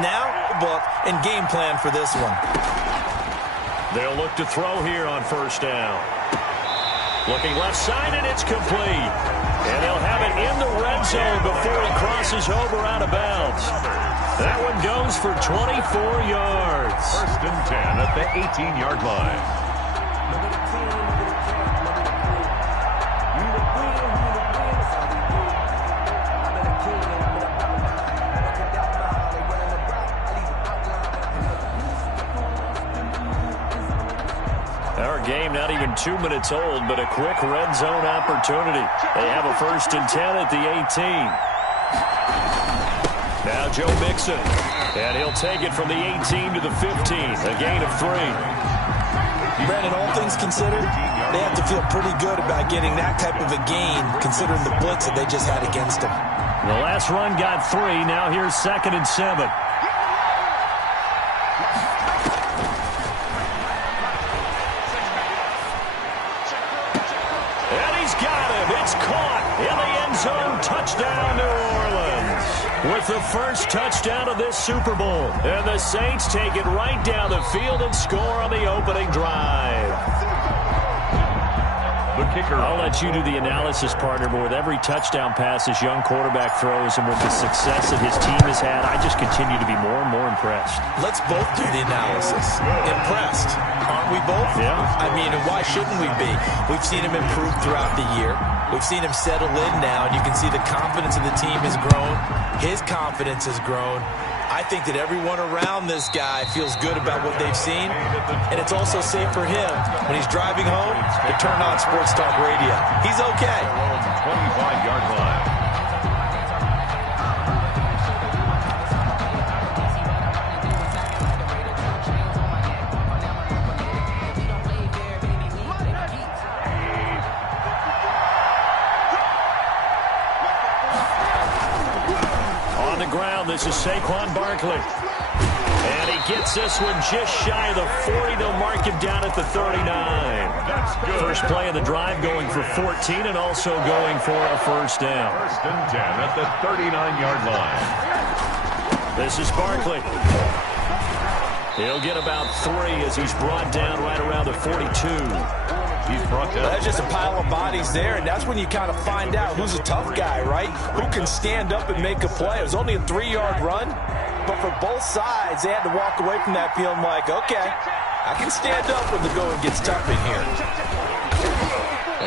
Now, book and game plan for this one. They'll look to throw here on first down. Looking left side, and it's complete. And they'll have it in the red zone before he crosses over out of bounds. That one goes for 24 yards. First and 10 at the 18-yard line. Game not even 2 minutes old, but a quick red zone opportunity. They have a first and 10 at the 18. Now Joe Mixon, and he'll take it from the 18 to the 15, a gain of 3. Brandon, all things considered, they have to feel pretty good about getting that type of a gain, considering the blitz that they just had against them. The last run got 3. Now here's 2nd and 7. Touchdown, New Orleans. With the first touchdown of this Super Bowl. And the Saints take it right down the field and score on the opening drive. The kicker. I'll let you do the analysis, partner, but with every touchdown pass this young quarterback throws and with the success that his team has had, I just continue to be more and more impressed. Let's both do the analysis. Impressed. Aren't we both? Yeah. I mean, and why shouldn't we be? We've seen him improve throughout the year. We've seen him settle in now, and you can see the confidence of the team has grown. His confidence has grown. I think that everyone around this guy feels good about what they've seen, and it's also safe for him when he's driving home to turn on Sports Talk Radio. He's okay. 25-yard line. This is Saquon Barkley. And he gets this one just shy of the 40. They'll mark him down at the 39. That's good. First play of the drive going for 14 and also going for a first down. First and 10 at the 39-yard line. This is Barkley. He'll get about 3 as he's brought down right around the 42. He's brought down. That's just a pile of bodies there, and that's when you kind of find out who's a tough guy, right? Who can stand up and make a play. It was only a 3-yard run, but for both sides, they had to walk away from that feeling like, okay, I can stand up when the going gets tough in here.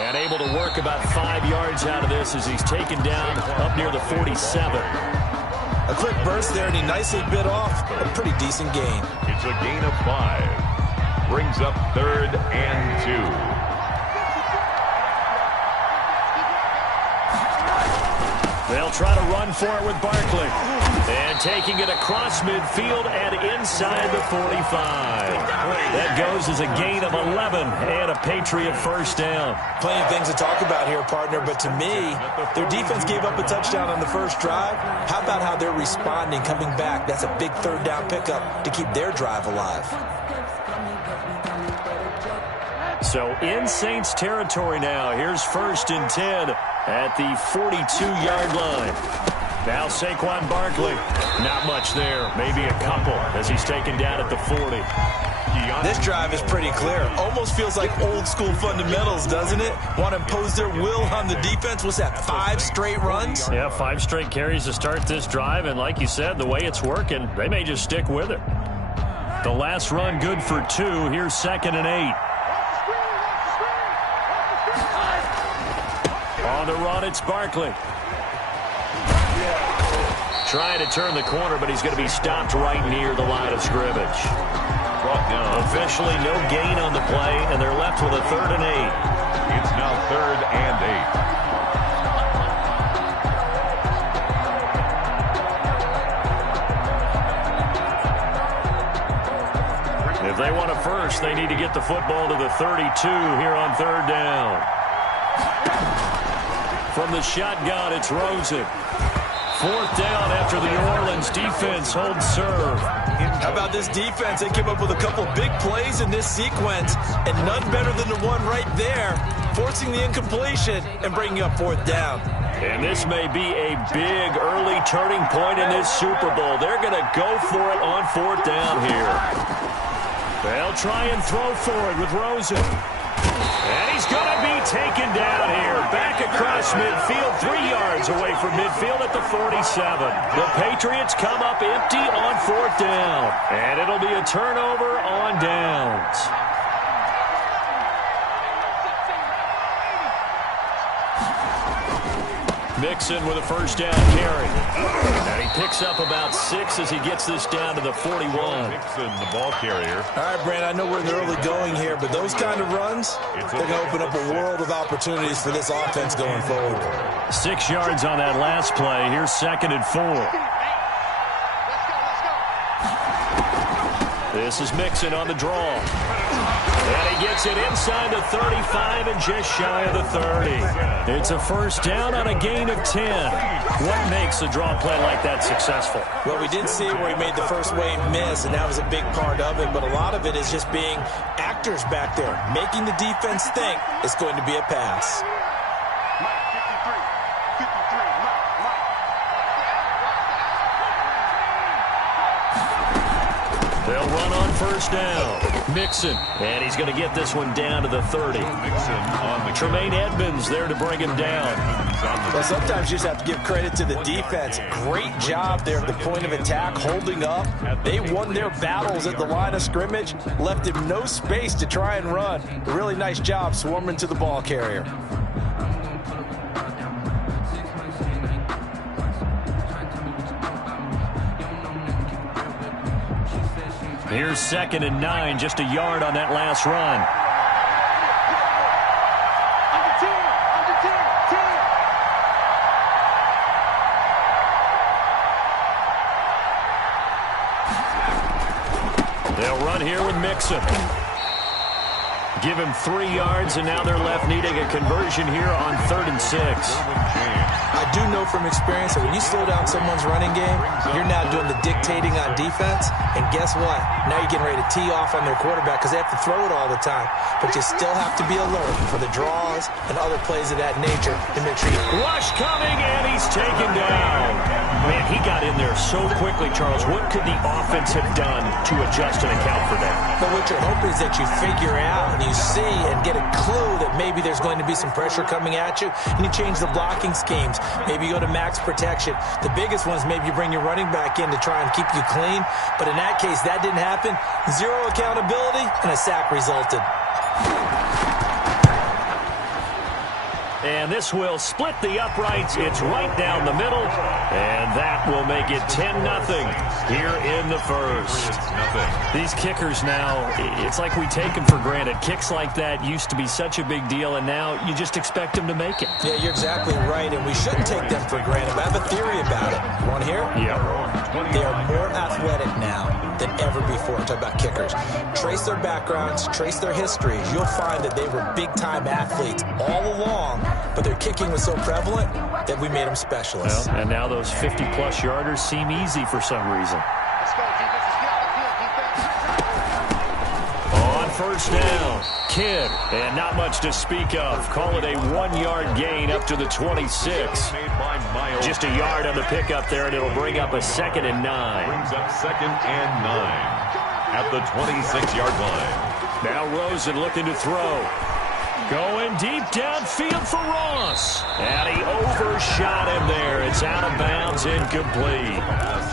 And able to work about 5 yards out of this as he's taken down up near the 47. A quick burst there, and he nicely bit off a pretty decent gain. It's a gain of 5. Brings up 3rd and 2. They'll try to run for it with Barkley. And taking it across midfield and inside the 45. That goes as a gain of 11 and a Patriot first down. Plenty of things to talk about here, partner, but to me, their defense gave up a touchdown on the first drive. How about how they're responding, coming back? That's a big 3rd down pickup to keep their drive alive. So in Saints territory now. Here's 1st and 10 at the 42-yard line. Now Saquon Barkley. Not much there. Maybe a couple as he's taken down at the 40. This drive is pretty clear. Almost feels like old school fundamentals, doesn't it? Want to impose their will on the defense. What's that, 5 straight runs? Yeah, 5 straight carries to start this drive. And like you said, the way it's working, they may just stick with it. The last run good for 2. Here's 2nd and 8. On the run, it's Barkley. Trying to turn the corner, but he's going to be stopped right near the line of scrimmage. Brought down. Officially no gain on the play, and they're left with a 3rd and 8. It's now 3rd and 8. If they want a first, they need to get the football to the 32 here on 3rd down. From the shotgun, it's Rosen. 4th down after the New Orleans defense holds serve. How about this defense? They came up with a couple big plays in this sequence, and none better than the one right there, forcing the incompletion and bringing up 4th down. And this may be a big early turning point in this Super Bowl. They're going to go for it on 4th down here. They'll try and throw for it with Rosen. And he's going to be taken down here. Back across midfield, 3 yards away from midfield at the 47. The Patriots come up empty on 4th down. And it'll be a turnover on downs. Mixon with a first down carry. And he picks up about 6 as he gets this down to the 41. Mixon, the ball carrier. All right, Brandon, I know we're in the early going here, but those kind of runs, they're going to open up a world of opportunities for this offense going forward. 6 yards on that last play. Here's 2nd and 4. This is Mixon on the draw. And he gets it inside the 35 and just shy of the 30. It's a first down on a gain of 10. What makes a draw play like that successful? Well, we did see it where he made the first wave miss, and that was a big part of it. But a lot of it is just being actors back there, making the defense think it's going to be a pass. They'll run on first down. Mixon. And he's going to get this one down to the 30. Mixon on the Tremaine Edmonds there to bring him down. Well, sometimes you just have to give credit to the defense. Great job there at the point of attack, holding up. They won their battles at the line of scrimmage, left him no space to try and run. A really nice job swarming to the ball carrier. Here's 2nd and 9, just a yard on that last run. They'll run here with Mixon. Give him 3 yards, and now they're left needing a conversion here on 3rd and 6. I do know from experience that when you slow down someone's running game, you're now doing the dictating on defense. And guess what? Now you're getting ready to tee off on their quarterback because they have to throw it all the time. But you still have to be alert for the draws and other plays of that nature to make sure you... Rush coming, and he's taken down. Man, he got in there so quickly, Charles. What could the offense have done to adjust and account for that? But what you're hoping is that you figure out and you see and get a clue that maybe there's going to be some pressure coming at you, and you change the blocking schemes. Maybe you go to max protection. The biggest one is maybe you bring your running back in to try and keep you clean. But in that case, that didn't happen. 0 accountability, and a sack resulted. And this will split the uprights. It's right down the middle. And that will make it 10-0 here in the first. These kickers now, it's like we take them for granted. Kicks like that used to be such a big deal, and now you just expect them to make it. Yeah, you're exactly right, and we shouldn't take them for granted. But I have a theory about it. You want to hear? Yeah. They are more athletic now than ever before. Talk about kickers. Trace their backgrounds, trace their histories. You'll find that they were big-time athletes all along, but their kicking was so prevalent that we made them specialists. Well, and now those 50-plus yarders seem easy for some reason. On first down, Kidd, and not much to speak of. Call it a 1-yard gain up to the 26. Just a yard on the pickup there, and it'll bring up a 2nd and 9. Brings up 2nd and 9 at the 26-yard line. Now Rosen looking to throw. Going deep downfield for Ross. And he overshot him there. It's out of bounds, incomplete.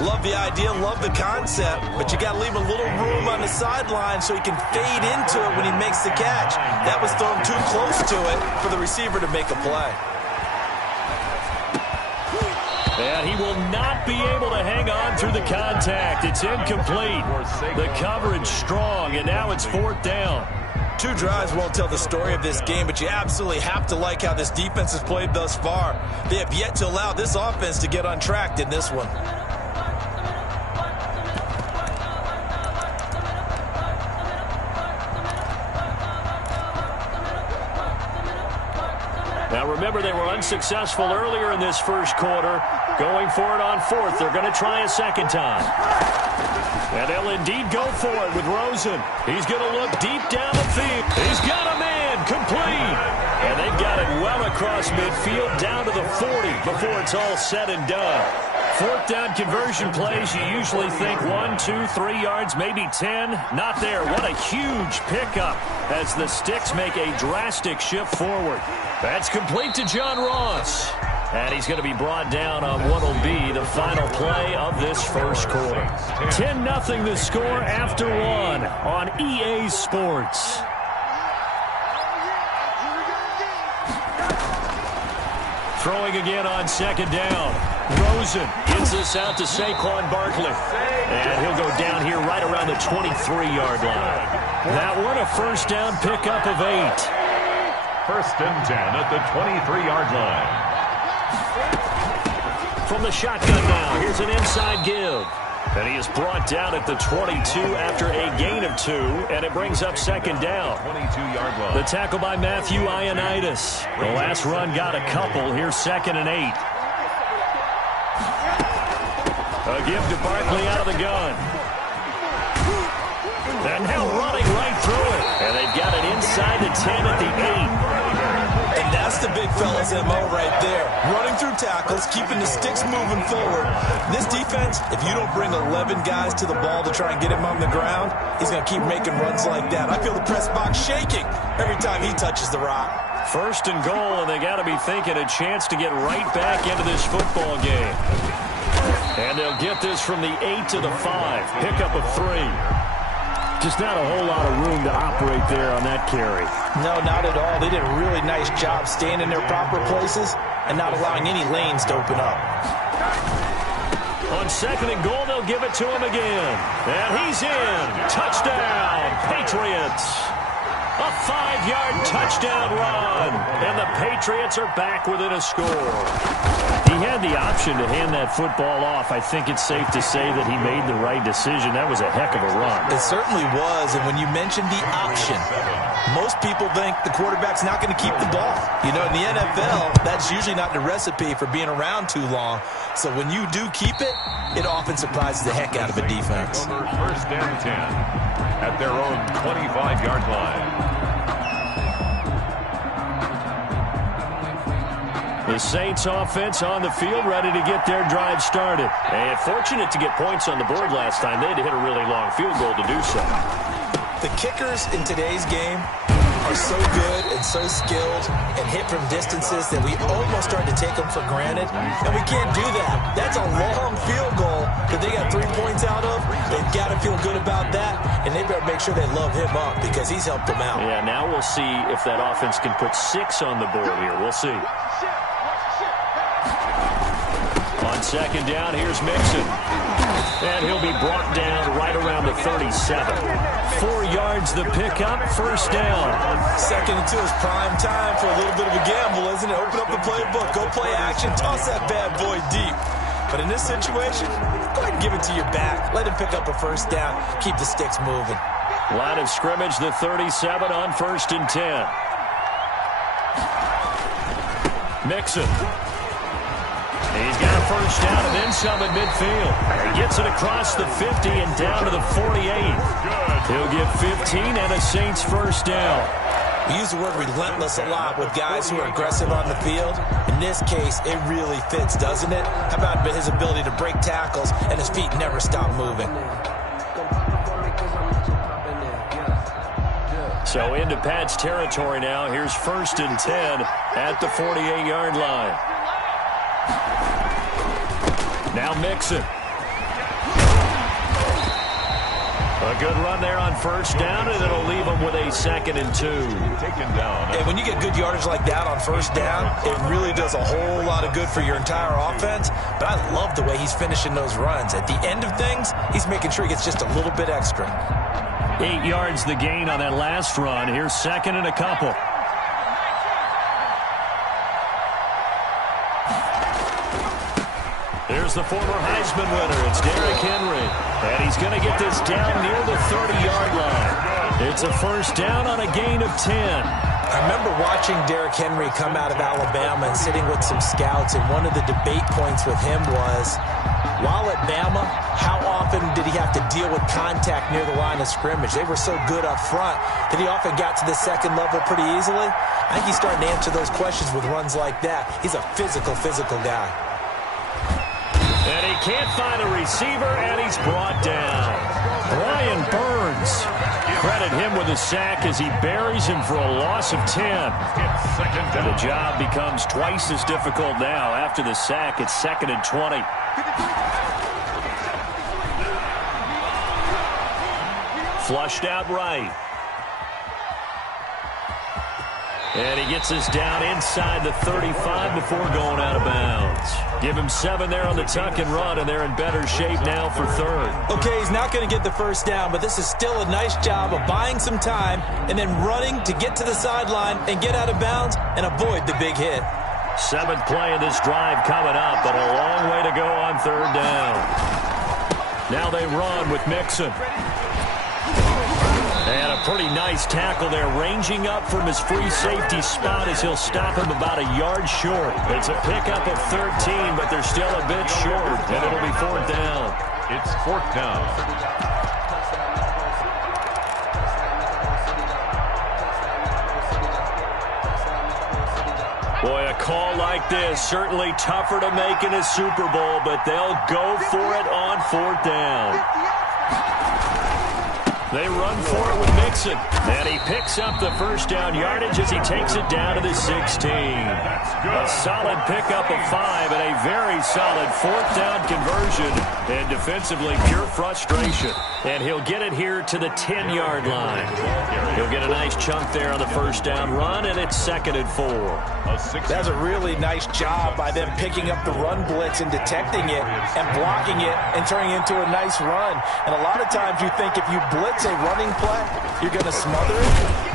Love the idea, love the concept, but you got to leave a little room on the sideline so he can fade into it when he makes the catch. That was thrown too close to it for the receiver to make a play. And he will not be able to hang on through the contact. It's incomplete. The coverage strong, and now it's 4th down. 2 drives won't tell the story of this game, but you absolutely have to like how this defense has played thus far. They have yet to allow this offense to get untracked in this one. Now remember, they were unsuccessful earlier in this first quarter. Going for it on 4th. They're going to try a second time. And they'll indeed go for it with Rosen. He's going to look deep down the field. He's got a man complete. And they've got it well across midfield down to the 40 before it's all said and done. Fourth down conversion plays, you usually think 1, 2, 3 yards, maybe 10. Not there. What a huge pickup as the Sticks make a drastic shift forward. That's complete to John Ross. And he's going to be brought down on what will be the final play of this first quarter. 10-0 the score after one on EA Sports. Throwing again on second down. Rosen gets this out to Saquon Barkley. And he'll go down here right around the 23-yard line. That one a first down pickup of 8. First and 10 at the 23-yard line. From the shotgun now, here's an inside give. And he is brought down at the 22 after a gain of 2, and it brings up second down. 22-yard line. The tackle by Matthew Ioannidis. The last run got a couple. Here's second and 8. A give to Barkley out of the gun. And now running right through it. And they've got it inside the 10 at the 8. And that's the big fella's MO right there. Running through tackles, keeping the Sticks moving forward. This defense, if you don't bring 11 guys to the ball to try and get him on the ground, he's going to keep making runs like that. I feel the press box shaking every time he touches the rock. First and goal, and they got to be thinking a chance to get right back into this football game. And they'll get this from the 8 to the 5. Pickup of 3. Just not a whole lot of room to operate there on that carry. No, not at all. They did a really nice job staying in their proper places and not allowing any lanes to open up. On second and goal, they'll give it to him again. And he's in. Touchdown, Patriots. A 5-yard touchdown run. And the Patriots are back within a score. He had the option to hand that football off. I think it's safe to say that he made the right decision. That was a heck of a run. It certainly was. And when you mentioned the option, most people think the quarterback's not going to keep the ball. You know, in the NFL, that's usually not the recipe for being around too long. So when you do keep it, it often surprises the heck out of a defense. First and 10 at their own 25-yard line. The Saints offense on the field, ready to get their drive started. And fortunate to get points on the board last time. They had to hit a really long field goal to do so. The kickers in today's game are so good and so skilled and hit from distances that we almost start to take them for granted. And we can't do that. That's a long field goal that they got 3 points out of. They've got to feel good about that, and they better make sure they love him up because he's helped them out. Yeah, now we'll see if that offense can put 6 on the board here. We'll see. On second down, here's Mixon. And he'll be brought down right around the 37. 4 yards the pickup, first down. Second and 2 is prime time for a little bit of a gamble, isn't it? Open up the playbook, go play action, toss that bad boy deep. But in this situation, go ahead and give it to your back. Let him pick up a first down, keep the Sticks moving. Line of scrimmage, the 37 on first and 10. Mixon. He's got a first down and then some at midfield. He gets it across the 50 and down to the 48. He'll get 15 and a Saints first down. We use the word relentless a lot with guys who are aggressive on the field. In this case, it really fits, doesn't it? How about his ability to break tackles and his feet never stop moving? So into Pat's territory now. Here's first and 10 at the 48-yard line. Now Mixon. A good run there on first down, and it'll leave him with a second and 2. Taken down. And when you get good yardage like that on first down, it really does a whole lot of good for your entire offense. But I love the way he's finishing those runs. At the end of things, he's making sure he gets just a little bit extra. 8 yards the gain on that last run. Here's second and a couple. Here's the former Heisman winner. It's Derrick Henry. And he's going to get this down near the 30-yard line. It's a first down on a gain of 10. I remember watching Derrick Henry come out of Alabama and sitting with some scouts, and one of the debate points with him was, while at Bama, how often did he have to deal with contact near the line of scrimmage? They were so good up front that he often got to the second level pretty easily. I think he's starting to answer those questions with runs like that. He's a physical guy. And he can't find a receiver, and he's brought down. Brian Burns. Credit him with a sack as he buries him for a loss of 10. And the job becomes twice as difficult now. After the sack, it's 2nd and 20. Flushed out right. And he gets us down inside the 35 before going out of bounds. Give him 7 there on the tuck and run, and they're in better shape now for 3rd. Okay, he's not going to get the first down, but this is still a nice job of buying some time and then running to get to the sideline and get out of bounds and avoid the big hit. 7th play of this drive coming up, but a long way to go on 3rd down. Now they run with Mixon. And a pretty nice tackle there, ranging up from his free safety spot as he'll stop him about a yard short. It's a pickup of 13, but they're still a bit short, and it'll be 4th down. It's 4th down. Boy, a call like this, certainly tougher to make in a Super Bowl, but they'll go for it on 4th down. They run for it with Mixon. And he picks up the first down yardage as he takes it down to the 16. A solid pickup of 5 and a very solid 4th down conversion. And defensively, pure frustration. And he'll get it here to the 10-yard line. He'll get a nice chunk there on the first down run, and it's 2nd and 4. That's a really nice job by them picking up the run blitz and detecting it and blocking it and turning it into a nice run. And a lot of times you think if you blitz a running play, you're going to smother it.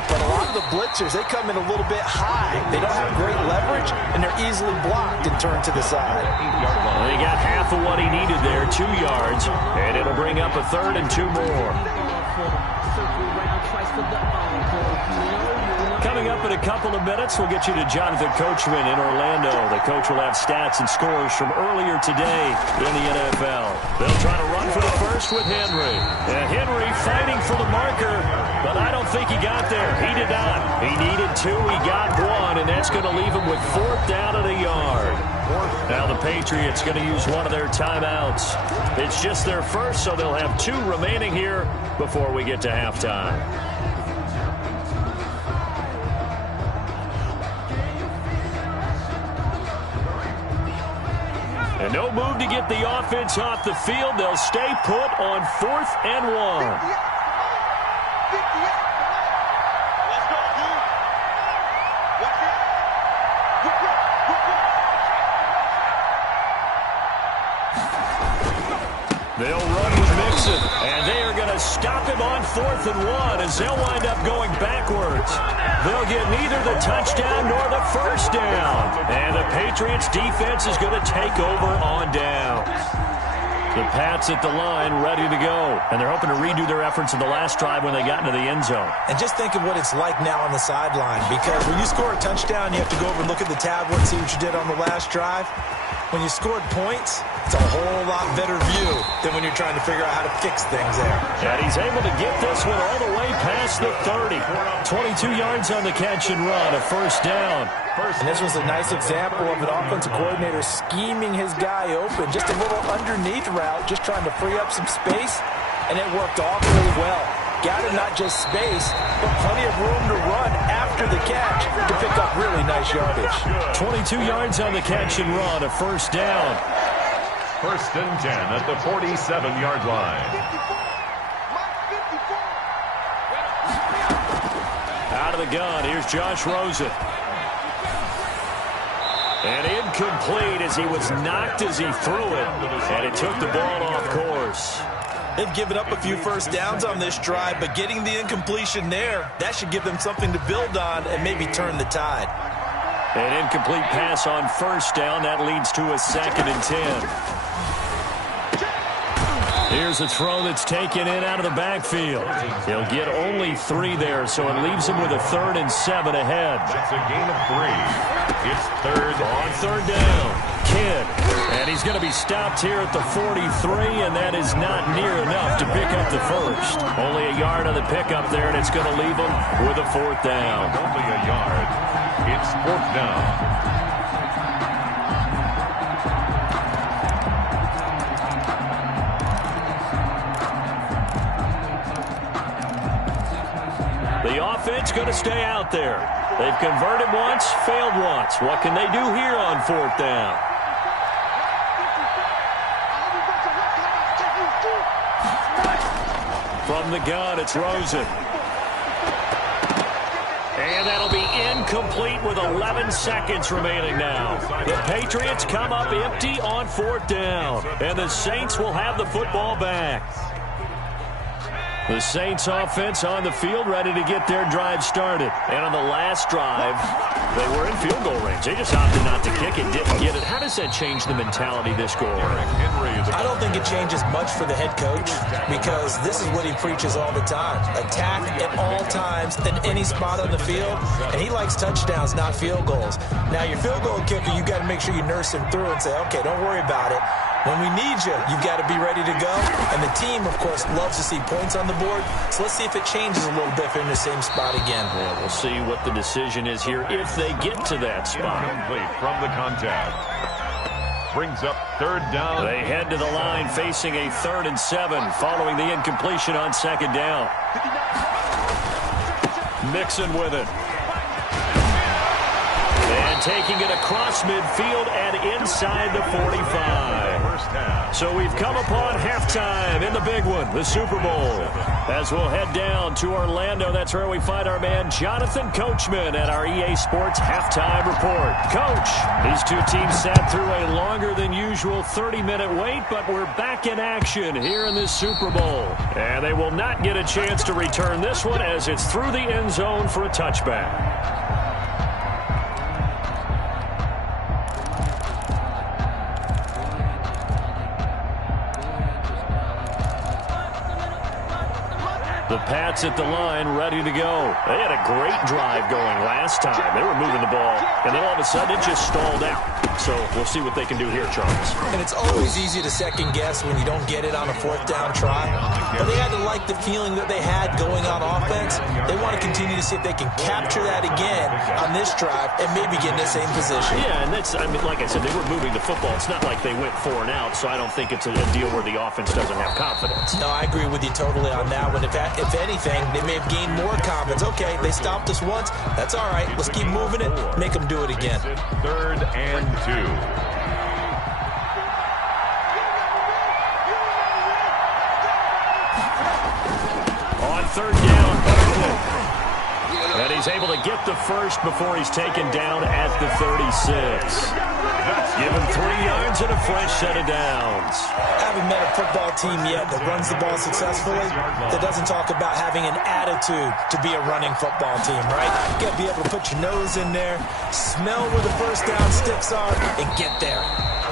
But a lot of the blitzers, they come in a little bit high. They don't have great leverage, and they're easily blocked and turned to the side. Well, he got half of what he needed there, 2 yards, and it'll bring up a 3rd and 2 more. Coming up in a couple of minutes, we'll get you to Jonathan Coachman in Orlando. The coach will have stats and scores from earlier today in the NFL. They'll try to run for the first with Henry. And Henry fighting for the marker, but I don't think he got there. He did not. He needed 2. He got 1, and that's going to leave him with 4th down at a yard. Now the Patriots going to use one of their timeouts. It's just their first, so they'll have 2 remaining here before we get to halftime. And no move to get the offense off the field. They'll stay put on 4th and 1. They'll run with Mixon, and they are going to stop him on 4th and 1 as they'll wind up going backwards. They'll get neither the touchdown nor the first down. And the Patriots defense is going to take over on downs. The Pats at the line ready to go. And they're hoping to redo their efforts in the last drive when they got into the end zone. And just think of what it's like now on the sideline, because when you score a touchdown, you have to go over and look at the tablet and see what you did on the last drive. When you scored points, it's a whole lot better view than when you're trying to figure out how to fix things there. And he's able to get this one all the way past the 30. 22 yards on the catch and run, a first down. And this was a nice example of an offensive coordinator scheming his guy open. Just a little underneath route, just trying to free up some space, and it worked off really well. Got him not just space, but plenty of room to run after the catch to pick up really nice yardage. 22 yards on the catch and run, a first down. 1st and 10 at the 47-yard line. Out of the gun, here's Josh Rosen. And incomplete as he was knocked as he threw it. And it took the ball off course. They've given up a few first downs on this drive, but getting the incompletion there, that should give them something to build on and maybe turn the tide. An incomplete pass on first down. That leads to a 2nd and 10. Here's a throw that's taken in out of the backfield. He'll get only 3 there, so it leaves him with a 3rd and 7 ahead. That's a gain of 3. It's 3rd. On 3rd down, Kidd. And he's going to be stopped here at the 43, and that is not near enough to pick up the first. Only a yard on the pickup there, and it's going to leave him with a 4th down. Only a yard. It's 4th down. The offense going to stay out there. They've converted once, failed once. What can they do here on 4th down? From the gun, it's Rosen. And that'll be incomplete with 11 seconds remaining now. The Patriots come up empty on 4th down. And the Saints will have the football back. The Saints offense on the field ready to get their drive started. And on the last drive, they were in field goal range. They just opted not to kick it, didn't get it. How does that change the mentality this goal? I don't think it changes much for the head coach because this is what he preaches all the time. Attack at all times in any spot on the field. And he likes touchdowns, not field goals. Now, your field goal kicker, you got to make sure you nurse him through and say, okay, don't worry about it. When we need you, you've got to be ready to go. And the team, of course, loves to see points on the board. So let's see if it changes a little bit if they're in the same spot again. Yeah, we'll see what the decision is here if they get to that spot. Incomplete from the contact. Brings up 3rd down. They head to the line facing a 3rd and 7 following the incompletion on 2nd down. Mixon with it. And taking it across midfield and inside the 45. So we've come upon halftime in the big one, the Super Bowl. As we'll head down to Orlando, that's where we find our man Jonathan Coachman at our EA Sports Halftime Report. Coach, these two teams sat through a longer than usual 30-minute wait, but we're back in action here in this Super Bowl. And they will not get a chance to return this one as it's through the end zone for a touchback. The Pats at the line, ready to go. They had a great drive going last time. They were moving the ball, and then all of a sudden it just stalled out. So we'll see what they can do here, Charles. And it's always easy to second guess when you don't get it on a 4th down try. But they had to like the feeling that they had going on offense. They want to continue to see if they can capture that again on this drive and maybe get in the same position. Yeah, and that's, I mean, like I said, they were moving the football. It's not like they went 4 and out, so I don't think it's a deal where the offense doesn't have confidence. No, I agree with you totally on that one. If anything, they may have gained more confidence. Okay, they stopped us once. That's all right. Let's keep moving it. Make them do it again. 3rd and 2. On 3rd down, Barkley. And he's able to get the first before he's taken down at the 36. Give him 3 yards and a fresh set of downs. I haven't met a football team yet that runs the ball successfully that doesn't talk about having an attitude to be a running football team, right? You got to be able to put your nose in there, smell where the first down sticks are, and get there.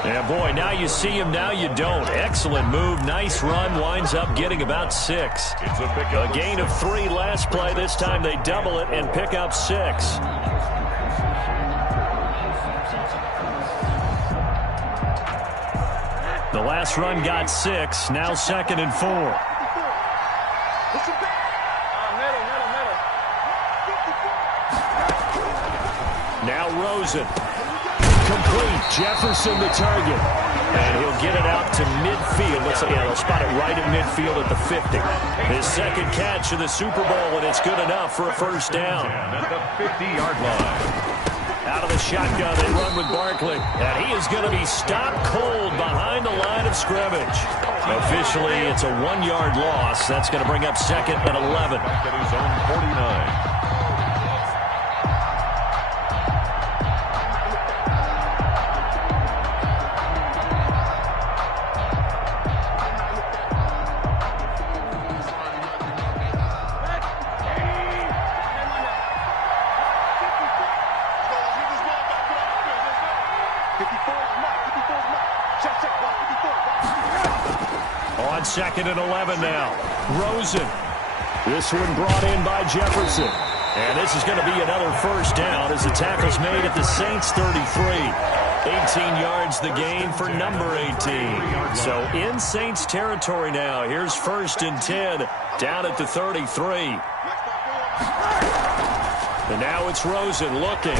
Yeah, boy, now you see him, now you don't. Excellent move, nice run, winds up getting about 6. A gain of 3 last play. This time they double it and pick up 6. The last run got 6, now 2nd and 4. Now Rosen. Complete. Jefferson the target. And he'll get it out to midfield. They'll spot it right at midfield at the 50. His second catch of the Super Bowl, and it's good enough for a first down. At the 50-yard line. Out of the shotgun, they run with Barkley. And he is going to be stopped cold behind the line of scrimmage. Officially, it's a 1-yard loss. That's going to bring up 2nd and 11. At his own 49. 2nd and 11 now. Rosen. This one brought in by Jefferson. And this is going to be another first down as the tackle's made at the Saints 33. 18 yards the gain for number 18. So in Saints territory now. Here's 1st and 10 down at the 33. And now it's Rosen looking.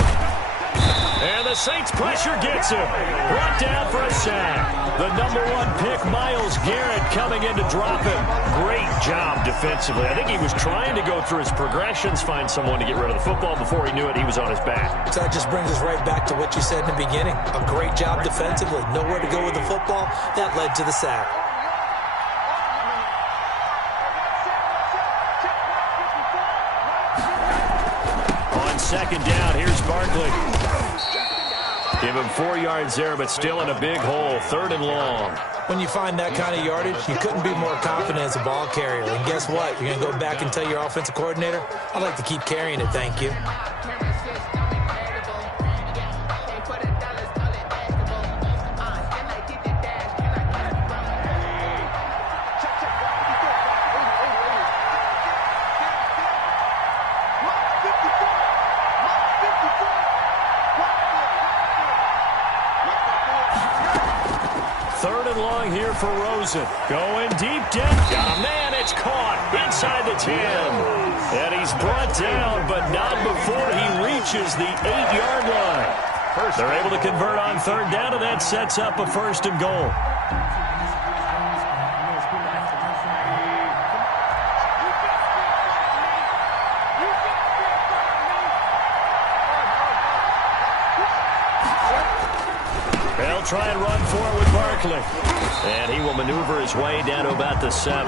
And the Saints pressure gets him. Brought down for a sack. The number 1 pick, Myles Garrett, coming in to drop him. Great job defensively. I think he was trying to go through his progressions, find someone to get rid of the football. Before he knew it, he was on his back. So that just brings us right back to what you said in the beginning. A great job defensively. Nowhere to go with the football. That led to the sack. On 2nd down, here's Barkley. Give him 4 yards there, but still in a big hole. 3rd and long. When you find that kind of yardage, you couldn't be more confident as a ball carrier. And guess what? You're going to go back and tell your offensive coordinator, I'd like to keep carrying it, thank you. Here for Rosen. Going deep down. Got a man. It's caught inside the 10. And he's brought down, but not before he reaches the 8-yard line. They're able to convert on 3rd down, and that sets up a 1st and goal. They'll try and run for it with Barkley. And he will maneuver his way down to about the 7.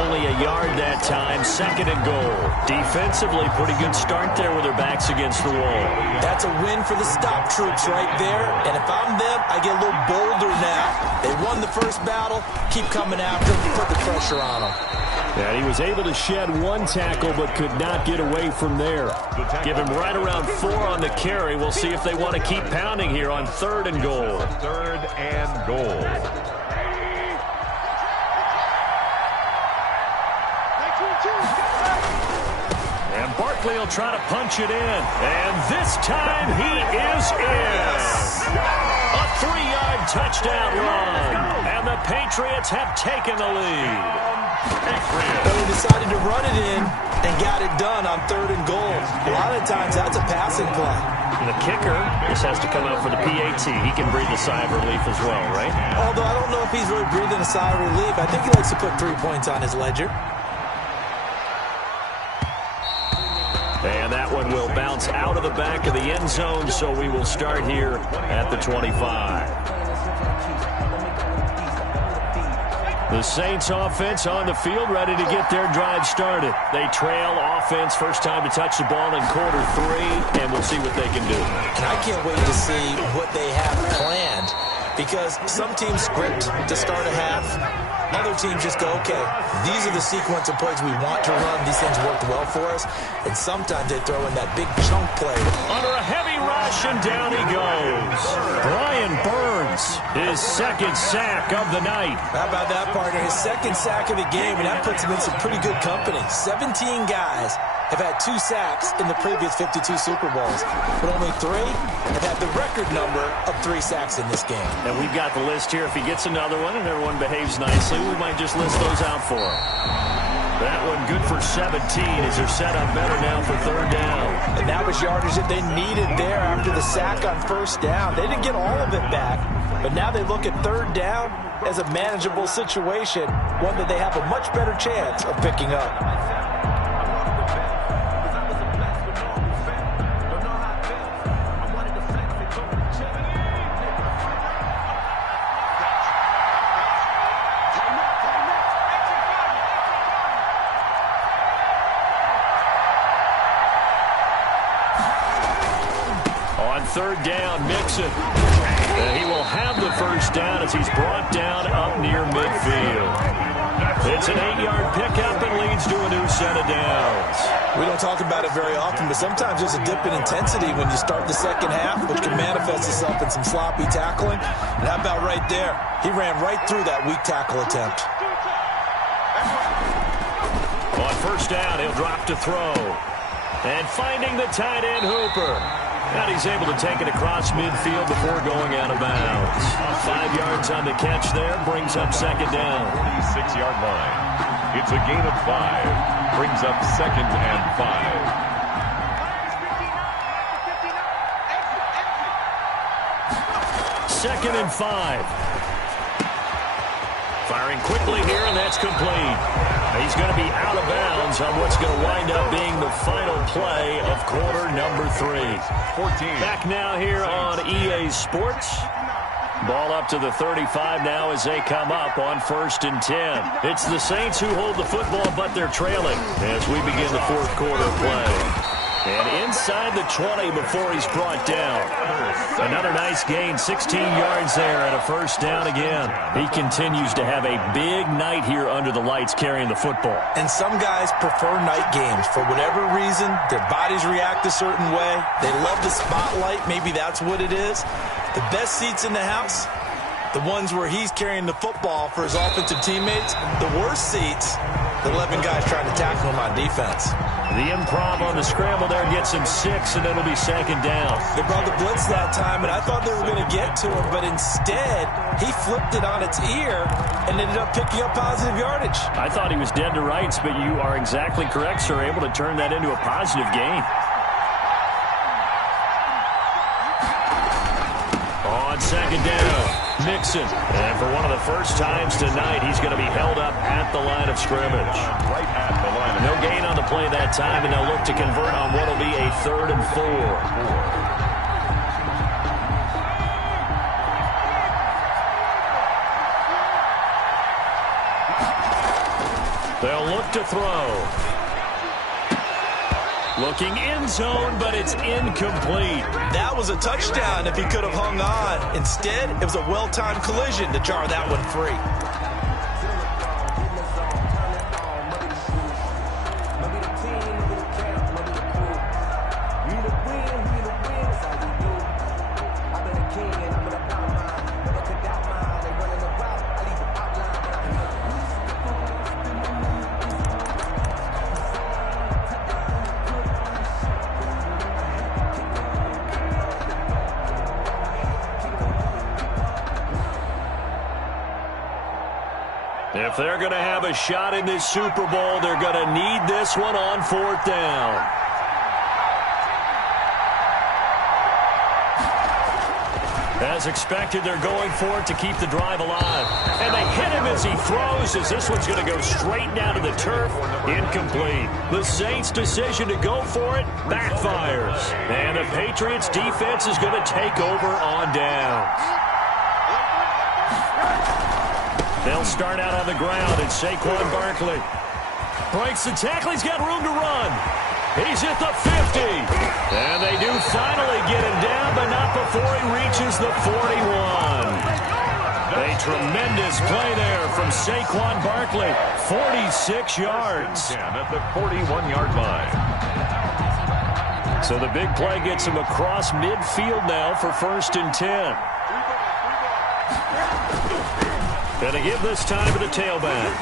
Only a yard that time. 2nd and goal. Defensively, pretty good start there with their backs against the wall. That's a win for the stop troops right there. And if I'm them, I get a little bolder now. They won the first battle. Keep coming after them. Put the pressure on them. And he was able to shed 1 tackle but could not get away from there. Give him right around 4 on the carry. We'll see if they want to keep pounding here on 3rd and goal. 3rd and goal. And Barkley will try to punch it in. And this time he is in. A 3-yard touchdown run. And the Patriots have taken the lead. They decided to run it in and got it done on 3rd and goal. A lot of times that's a passing play. And the kicker just has to come out for the PAT. He can breathe a sigh of relief as well, right? Although I don't know if he's really breathing a sigh of relief. I think he likes to put 3 points on his ledger. And that one will bounce out of the back of the end zone, so we will start here at the 25. The Saints offense on the field, ready to get their drive started. They trail offense, first time to touch the ball in quarter 3, and we'll see what they can do. And I can't wait to see what they have planned, because some teams script to start a half. Other teams just go, okay, these are the sequence of plays we want to run. These things worked well for us. And sometimes they throw in that big chunk play. Under a heavy rush, and down he goes. Brian Burns, his 2nd sack of the night. How about that, partner? His 2nd sack of the game, and that puts him in some pretty good company. 17 guys have had 2 sacks in the previous 52 Super Bowls, but only 3 have had the record number of 3 sacks in this game. And we've got the list here. If he gets another one and everyone behaves nicely, we might just list those out for him. That one good for 17 as they're set up better now for 3rd down. And that was yardage that they needed there after the sack on 1st down. They didn't get all of it back, but now they look at 3rd down as a manageable situation, one that they have a much better chance of picking up. On 3rd down, Mixon. And he will have the 1st down as he's brought down up near midfield. It's an 8-yard pickup and leads to a new set of downs. We don't talk about it very often, but sometimes there's a dip in intensity when you start the second half, which can manifest itself in some sloppy tackling. And how about right there? He ran right through that weak tackle attempt. first down. He'll drop to throw. And finding the tight end, Hooper. And he's able to take it across midfield before going out of bounds. 5 yards on the catch there. Brings up second down. 46-yard line. It's a gain of 5. Brings up 2nd and 5. Second and 5. Firing quickly here, and that's complete. He's going to be out of bounds on what's going to wind up being the final play of quarter number 3. 14. Back now here on EA Sports. Ball up to the 35 now as they come up on 1st and 10. It's the Saints who hold the football, but they're trailing as we begin the 4th quarter play. And inside the 20 before he's brought down. Another nice gain, 16 yards there and a first down again. He continues to have a big night here under the lights carrying the football. And some guys prefer night games. For whatever reason, their bodies react a certain way. They love the spotlight. Maybe that's what it is. The best seats in the house, the ones where he's carrying the football for his offensive teammates. The worst seats, the 11 guys trying to tackle him on defense. The improv on the scramble there gets him 6, and it'll be second down. They brought the blitz that time, and I thought they were going to get to him, but instead, he flipped it on its ear and ended up picking up positive yardage. I thought he was dead to rights, but you are exactly correct, sir, able to turn that into a positive gain. On second down, Mixon. And for one of the first times tonight, he's going to be held up at the line of scrimmage. Right at the line. No gain on the play that time, and they'll look to convert on what will be a 3rd and 4. They'll look to throw. Looking end zone, but it's incomplete. That was a touchdown if he could have hung on. Instead, it was a well-timed collision to jar that one free. If they're going to have a shot in this Super Bowl, they're going to need this one on 4th down. As expected, they're going for it to keep the drive alive. And they hit him as he throws, as this one's going to go straight down to the turf. Incomplete. The Saints' decision to go for it backfires. And the Patriots' defense is going to take over on downs. They'll start out on the ground, and Saquon Barkley breaks the tackle. He's got room to run. He's at the 50. And they do finally get him down, but not before he reaches the 41. A tremendous play there from Saquon Barkley. 46 yards. At the 41-yard line. So the big play gets him across midfield now for 1st and 10. Going to give this time to the tailback.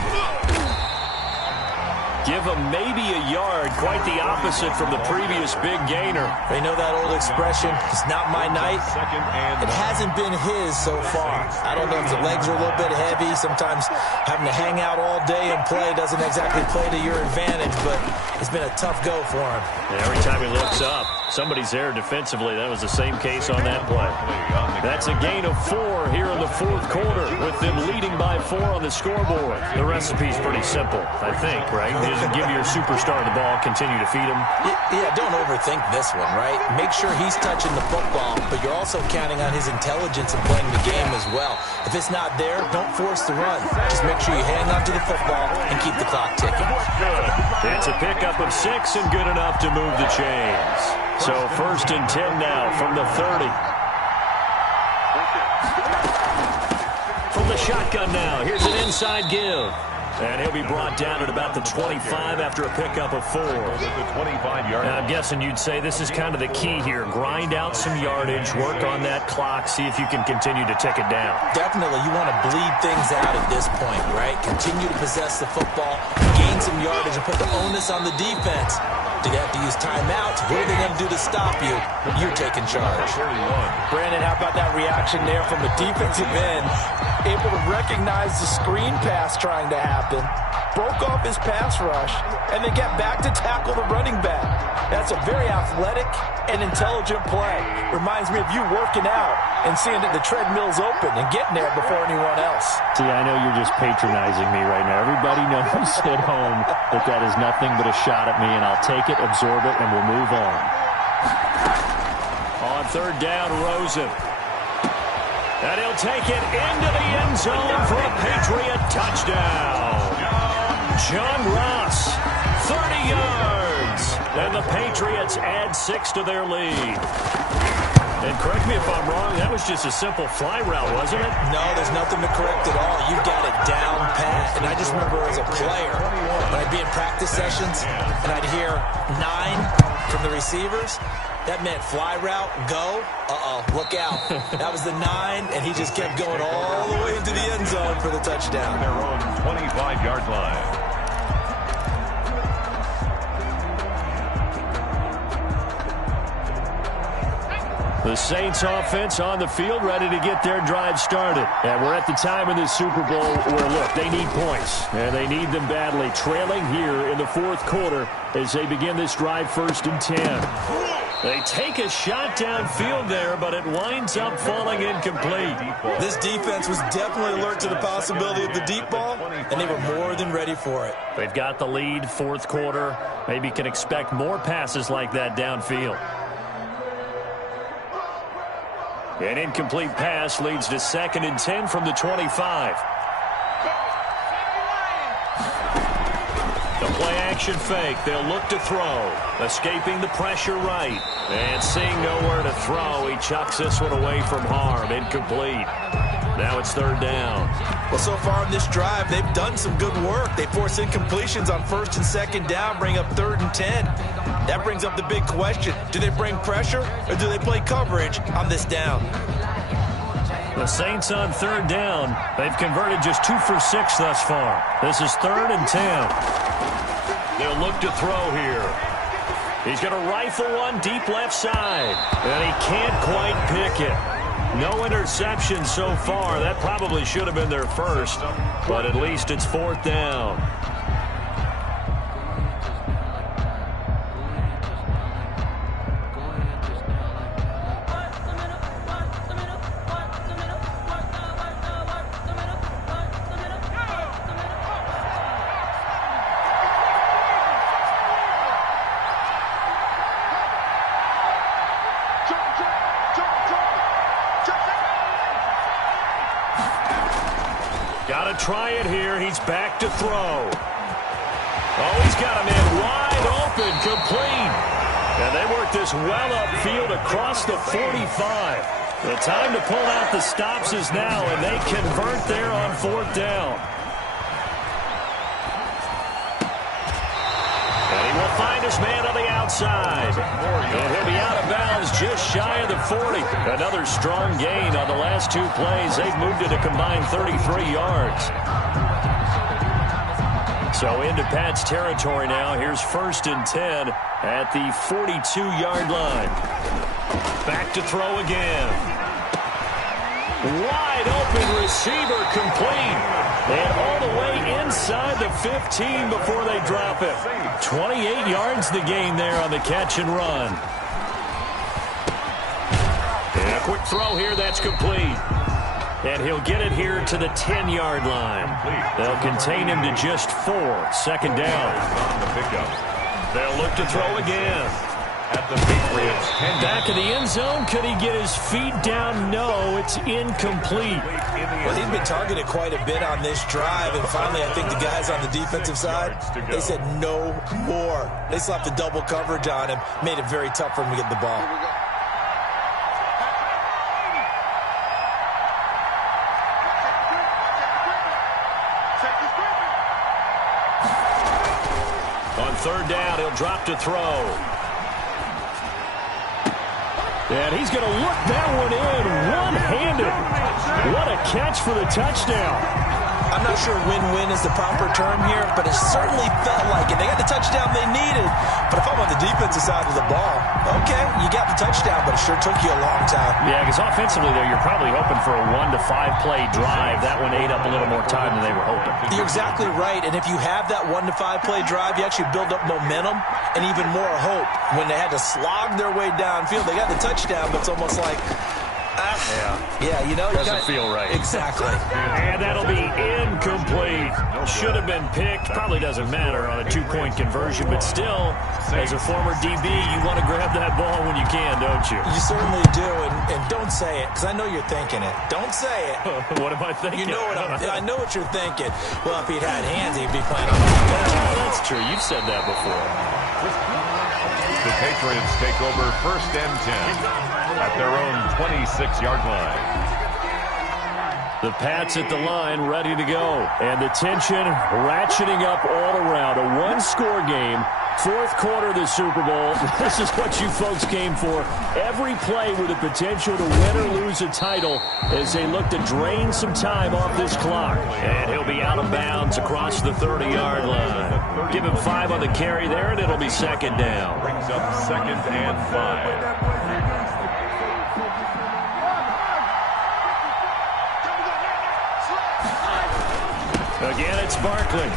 Give him maybe a yard, quite the opposite from the previous big gainer. They know that old expression, it's not my night. It hasn't been his so far. I don't know if the legs are a little bit heavy. Sometimes having to hang out all day and play doesn't exactly play to your advantage, but it's been a tough go for him. And every time he looks up, somebody's there defensively. That was the same case on that play. That's a gain of 4 here in the 4th quarter, with them leading by 4 on the scoreboard. The recipe's pretty simple, I think, right? Just give your superstar the ball, continue to feed him. Yeah, don't overthink this one, right? Make sure he's touching the football, but you're also counting on his intelligence in playing the game as well. If it's not there, don't force the run. Just make sure you hang on to the football and keep the clock ticking. It's a pickup of 6 and good enough to move the chains. So 1st and 10 now from the 30. From the shotgun now, here's an inside give. And he'll be brought down at about the 25 after a pickup of 4. The 25-yard line. I'm guessing you'd say this is kind of the key here. Grind out some yardage, work on that clock, see if you can continue to tick it down. Definitely, you want to bleed things out at this point, right? Continue to possess the football, gain some yardage, and put the onus on the defense. Do you have to use timeouts? What are they going to do to stop you? You're taking charge. Brandon, how about that reaction there from the defensive end? Able to recognize the screen pass trying to happen, broke off his pass rush, and then get back to tackle the running back. That's a very athletic and intelligent play. Reminds me of you working out and seeing that the treadmill's open and getting there before anyone else. See, I know you're just patronizing me right now. Everybody knows at home that that is nothing but a shot at me, and I'll take it, absorb it, and we'll move on. On third down, Rosen. And he'll take it into the end zone for a Patriot touchdown. John Ross, 30 yards. And the Patriots add 6 to their lead. And correct me if I'm wrong, that was just a simple fly route, wasn't it? No, there's nothing to correct at all. You got it down pat. And I just remember as a player, when I'd be in practice sessions, and I'd hear 9 from the receivers, that meant fly route, go, look out. That was the 9, and he just kept going all the way into the end zone for the touchdown. Their own 25-yard line. The Saints offense on the field, ready to get their drive started. And we're at the time in the Super Bowl where, look, they need points. And they need them badly. Trailing here in the fourth quarter as they begin this drive 1st and 10. They take a shot downfield there, but it winds up falling incomplete. This defense was definitely alert to the possibility of the deep ball, and they were more than ready for it. They've got the lead, fourth quarter. Maybe can expect more passes like that downfield. An incomplete pass leads to 2nd and 10 from the 25. The play-action fake. They'll look to throw. Escaping the pressure right. And seeing nowhere to throw, he chucks this one away from harm. Incomplete. Now it's 3rd down. Well, so far in this drive, they've done some good work. They force incompletions on 1st and 2nd down, bring up 3rd and 10. That brings up the big question. Do they bring pressure or do they play coverage on this down? The Saints on 3rd down. They've converted just 2 for 6 thus far. This is 3rd and 10. They'll look to throw here. He's going to rifle one deep left side. And he can't quite pick it. No interception so far. That probably should have been their first. But at least it's 4th down. Got to try it here. He's back to throw. Oh, he's got him in wide open, complete. And they work this well upfield across the 45. The time to pull out the stops is now, and they convert there on 4th down. And he will find his man on the outside. And he'll be out of bounds just shy of the 40. Another strong gain on the last 2 plays. They've moved it a combined 33 yards. So into Pat's territory now. Here's 1st and 10 at the 42-yard line. Back to throw again. Wide open receiver, complete. And all the way inside the 15 before they drop it. 28 yards the gain there on the catch and run. And a quick throw here, that's complete. And he'll get it here to the 10-yard line. They'll contain him to just 4. 2nd down. They'll look to throw again. At the Patriots. Back in the end zone. Could he get his feet down? No, it's incomplete. Well, he's been targeted quite a bit on this drive, and finally I think the guys on the defensive side, they said no more. They slapped the double coverage on him, made it very tough for him to get the ball. On third down, he'll drop to throw. And he's going to look that one in one-handed. What a catch for the touchdown. I'm not sure win-win is the proper term here, but it certainly felt like it. They got the touchdown they needed, but if I'm on the defensive side of the ball, okay, you got the touchdown, but it sure took you a long time. Yeah, because offensively, though, you're probably hoping for a 1 to 5 play drive. That one ate up a little more time than they were hoping. You're exactly right, and if you have that 1 to 5 play drive, you actually build up momentum and even more hope. When they had to slog their way downfield, they got the touchdown, but it's almost like, yeah, you know, doesn't feel right. Exactly. And that'll be incomplete. Should have been picked. Probably doesn't matter on a 2-point conversion, but still, as a former DB, you want to grab that ball when you can, don't you? You certainly do, and don't say it, because I know you're thinking it. Don't say it. What am I thinking? You know what I know what you're thinking. Well, if he'd had hands, he'd be playing on the That's true. You've said that before. The Patriots take over 1st and 10 at their own 26-yard line. The Pats at the line, ready to go. And the tension ratcheting up all around. A one-score game. 4th quarter of the Super Bowl. This is what you folks came for. Every play with the potential to win or lose a title as they look to drain some time off this clock. And he'll be out of bounds across the 30-yard line. Give him 5 on the carry there, and it'll be 2nd down. Brings up 2nd and 5. Again, it's Barkley.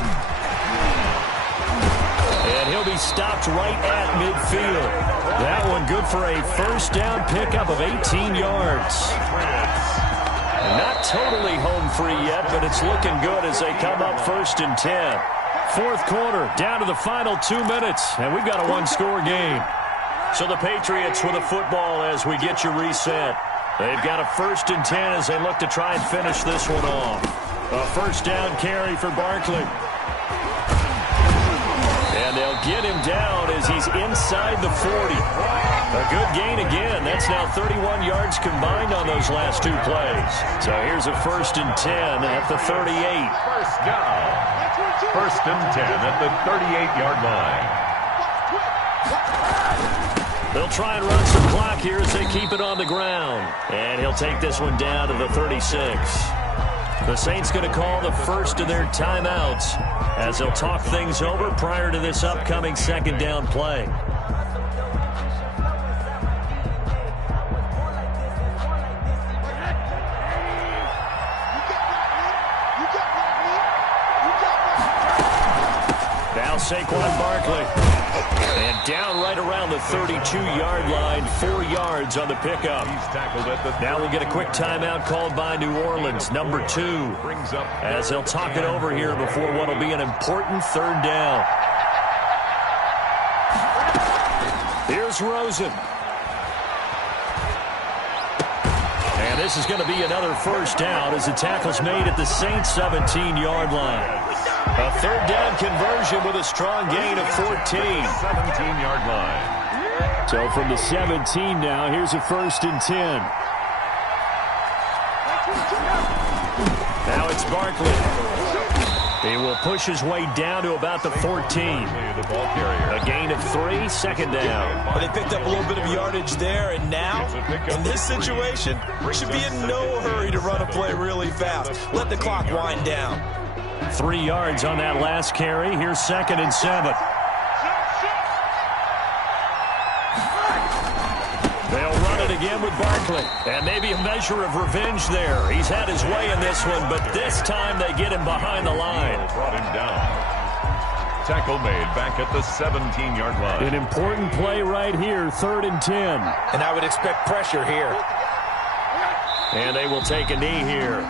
And he'll be stopped right at midfield. That one good for a 1st down pickup of 18 yards. Not totally home free yet, but it's looking good as they come up 1st and 10. 4th quarter, down to the final 2 minutes, and we've got a one-score game. So the Patriots with a football as we get you reset. They've got a 1st and 10 as they look to try and finish this one off. A 1st down carry for Barkley. And they'll get him down as he's inside the 40. A good gain again. That's now 31 yards combined on those last 2 plays. So here's a 1st and 10 at the 38. 1st down. 1st and 10 at the 38-yard line. They'll try and run some clock here as they keep it on the ground. And he'll take this one down to the 36. The Saints going to call the first of their timeouts as they'll talk things over prior to this upcoming 2nd down play. Now Saquon Barkley. And down right around the 32-yard line, 4 yards on the pickup. Now we'll get a quick timeout called by New Orleans, number 2, as they'll talk it over here before what will be an important 3rd down. Here's Rosen. And this is going to be another 1st down as the tackle's made at the Saints' 17-yard line. A 3rd down conversion with a strong gain of 14. 17-yard line. So from the 17 now, here's a 1st and 10. Now it's Barkley. He will push his way down to about the 14. A gain of 3, 2nd down. But they picked up a little bit of yardage there, and now, in this situation, should be in no hurry to run a play really fast. Let the clock wind down. 3 yards on that last carry. Here's 2nd and 7. They'll run it again with Barkley. And maybe a measure of revenge there. He's had his way in this one, but this time they get him behind the line. Brought him down. Tackle made back at the 17-yard line. An important play right here, 3rd and 10. And I would expect pressure here. And they will take a knee here.